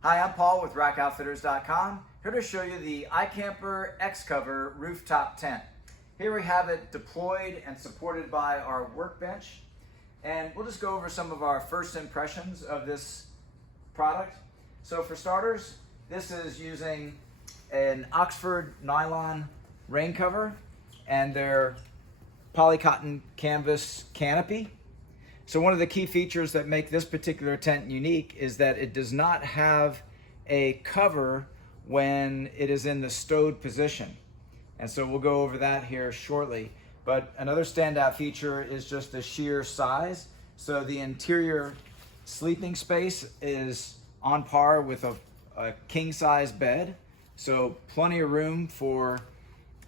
Hi, I'm Paul with rockoutfitters.com, here to show you the iKamper X-Cover rooftop tent. Here we have it deployed and supported by our workbench, and we'll just go over some of our first impressions of this product. So for starters, this is using an Oxford nylon rain cover and their polycotton canvas canopy. So one of the key features that make this particular tent unique is that it does not have a cover when it is in the stowed position. And so we'll go over that here shortly. But another standout feature is just the sheer size. So the interior sleeping space is on par with a king size bed. So plenty of room for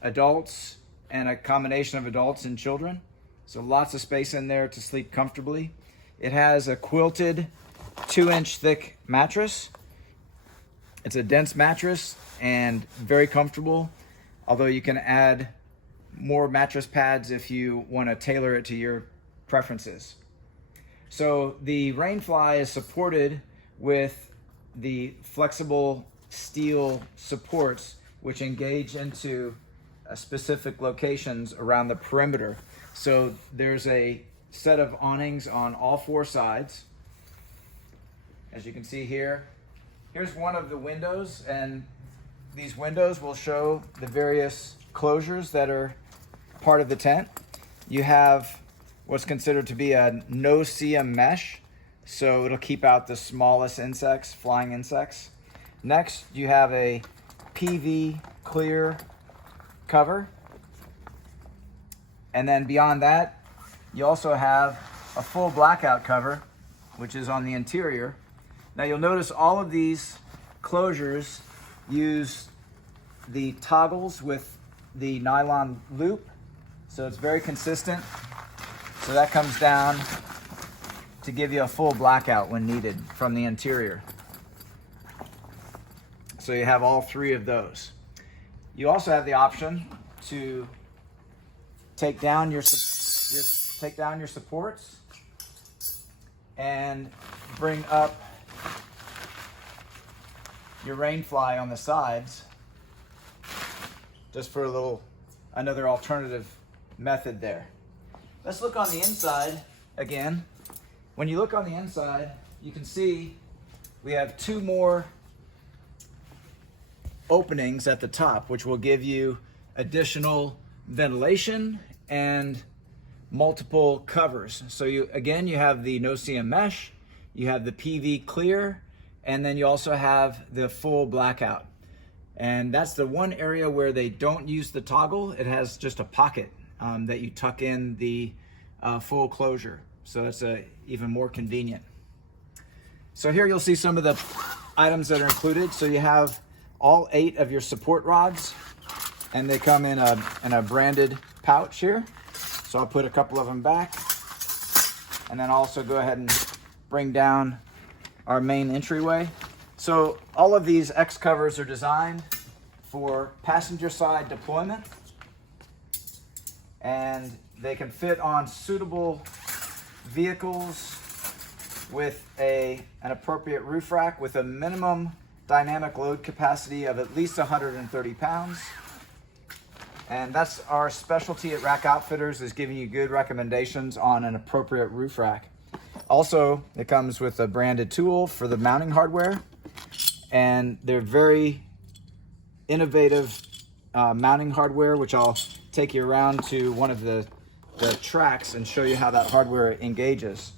adults and a combination of adults and children. So lots of space in there to sleep comfortably. It has a quilted 2-inch thick mattress. It's a dense mattress and very comfortable, although you can add more mattress pads if you want to tailor it to your preferences. So the Rainfly is supported with the flexible steel supports which engage into specific locations around the perimeter. So there's a set of awnings on all 4 sides. As you can see here, here's one of the windows, and these windows will show the various closures that are part of the tent. You have what's considered to be a no-see-um mesh, so it'll keep out the smallest insects, flying insects. Next, you have a PV clear cover. And then beyond that, you also have a full blackout cover, which is on the interior. Now you'll notice all of these closures use the toggles with the nylon loop, so it's very consistent. So that comes down to give you a full blackout when needed from the interior. So you have all 3 of those. You also have the option to take down your supports and bring up your Rainfly on the sides, just for another alternative method there. Let's look on the inside again. When you look on the inside, you can see we have 2 more openings at the top, which will give you additional ventilation and multiple covers. So you have the no-see-um mesh, you have the PV clear, and then you also have the full blackout. And that's the one area where they don't use the toggle. It has just a pocket that you tuck in the full closure. So it's even more convenient. So here you'll see some of the items that are included. So you have all 8 of your support rods, and they come in a branded pouch here. So I'll put a couple of them back, and then also go ahead and bring down our main entryway. So all of these X covers are designed for passenger side deployment, and they can fit on suitable vehicles with an appropriate roof rack with a minimum dynamic load capacity of at least 130 pounds. And that's our specialty at Rack Outfitters, is giving you good recommendations on an appropriate roof rack. Also, it comes with a branded tool for the mounting hardware, and they're very innovative mounting hardware, which I'll take you around to one of the tracks and show you how that hardware engages.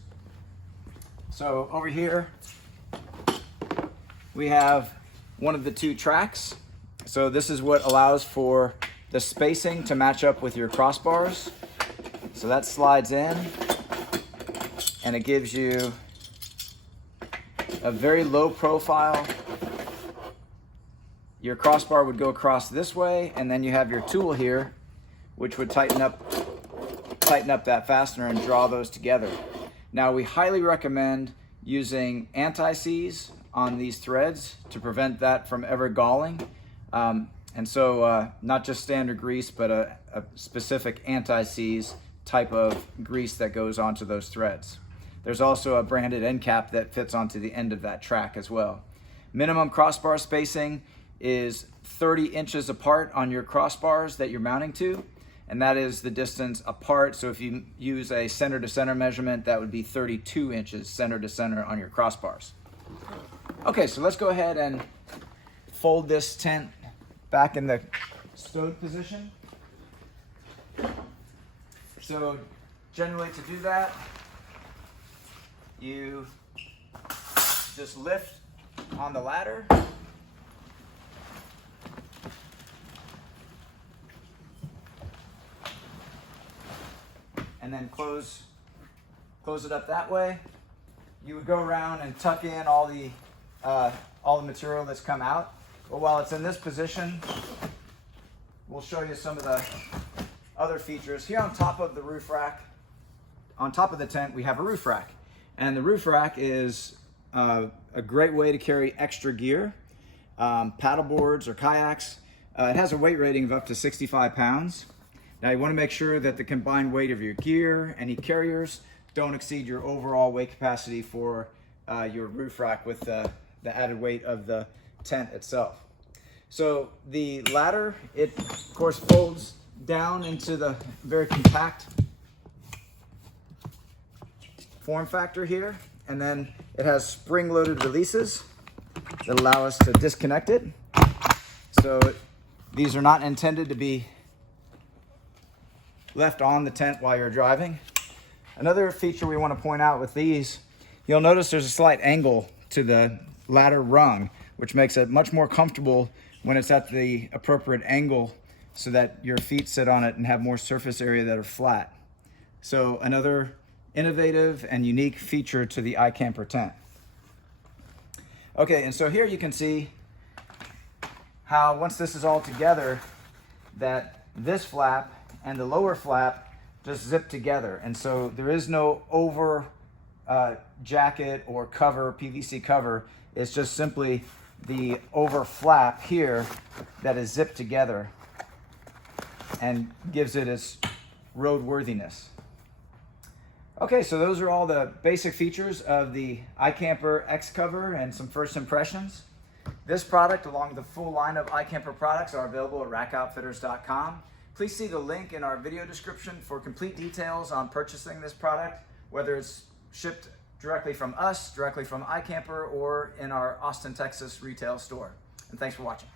So over here, we have one of the 2 tracks. So this is what allows for the spacing to match up with your crossbars. So that slides in, and it gives you a very low profile. Your crossbar would go across this way, and then you have your tool here, which would tighten up that fastener and draw those together. Now we highly recommend using anti-seize on these threads to prevent that from ever galling. And so not just standard grease, but a specific anti-seize type of grease that goes onto those threads. There's also a branded end cap that fits onto the end of that track as well. Minimum crossbar spacing is 30 inches apart on your crossbars that you're mounting to, and that is the distance apart. So if you use a center to center measurement, that would be 32 inches center to center on your crossbars. Okay, so let's go ahead and fold this tent back in the stowed position. So generally to do that, you just lift on the ladder and then close it up that way. You would go around and tuck in all the material that's come out. But while it's in this position, we'll show you some of the other features. Here on top of the roof rack, on top of the tent, we have a roof rack. And the roof rack is a great way to carry extra gear, paddle boards or kayaks. It has a weight rating of up to 65 pounds. Now you want to make sure that the combined weight of your gear, any carriers, don't exceed your overall weight capacity for your roof rack with the added weight of the tent itself. So the ladder, it of course folds down into the very compact form factor here, and then it has spring-loaded releases that allow us to disconnect it. So these are not intended to be left on the tent while you're driving. Another feature we want to point out with these, you'll notice there's a slight angle to the ladder rung, which makes it much more comfortable when it's at the appropriate angle so that your feet sit on it and have more surface area that are flat. So another innovative and unique feature to the iKamper tent. Okay, and so here you can see how once this is all together, that this flap and the lower flap just zip together. And so there is no over jacket or cover, PVC cover. It's just simply the over flap here that is zipped together and gives it its roadworthiness. Okay, so those are all the basic features of the iKamper X cover and some first impressions. This product, along with the full line of iKamper products, are available at rackoutfitters.com. Please see the link in our video description for complete details on purchasing this product, whether it's shipped directly from us, directly from iKamper, or in our Austin, Texas retail store. And thanks for watching.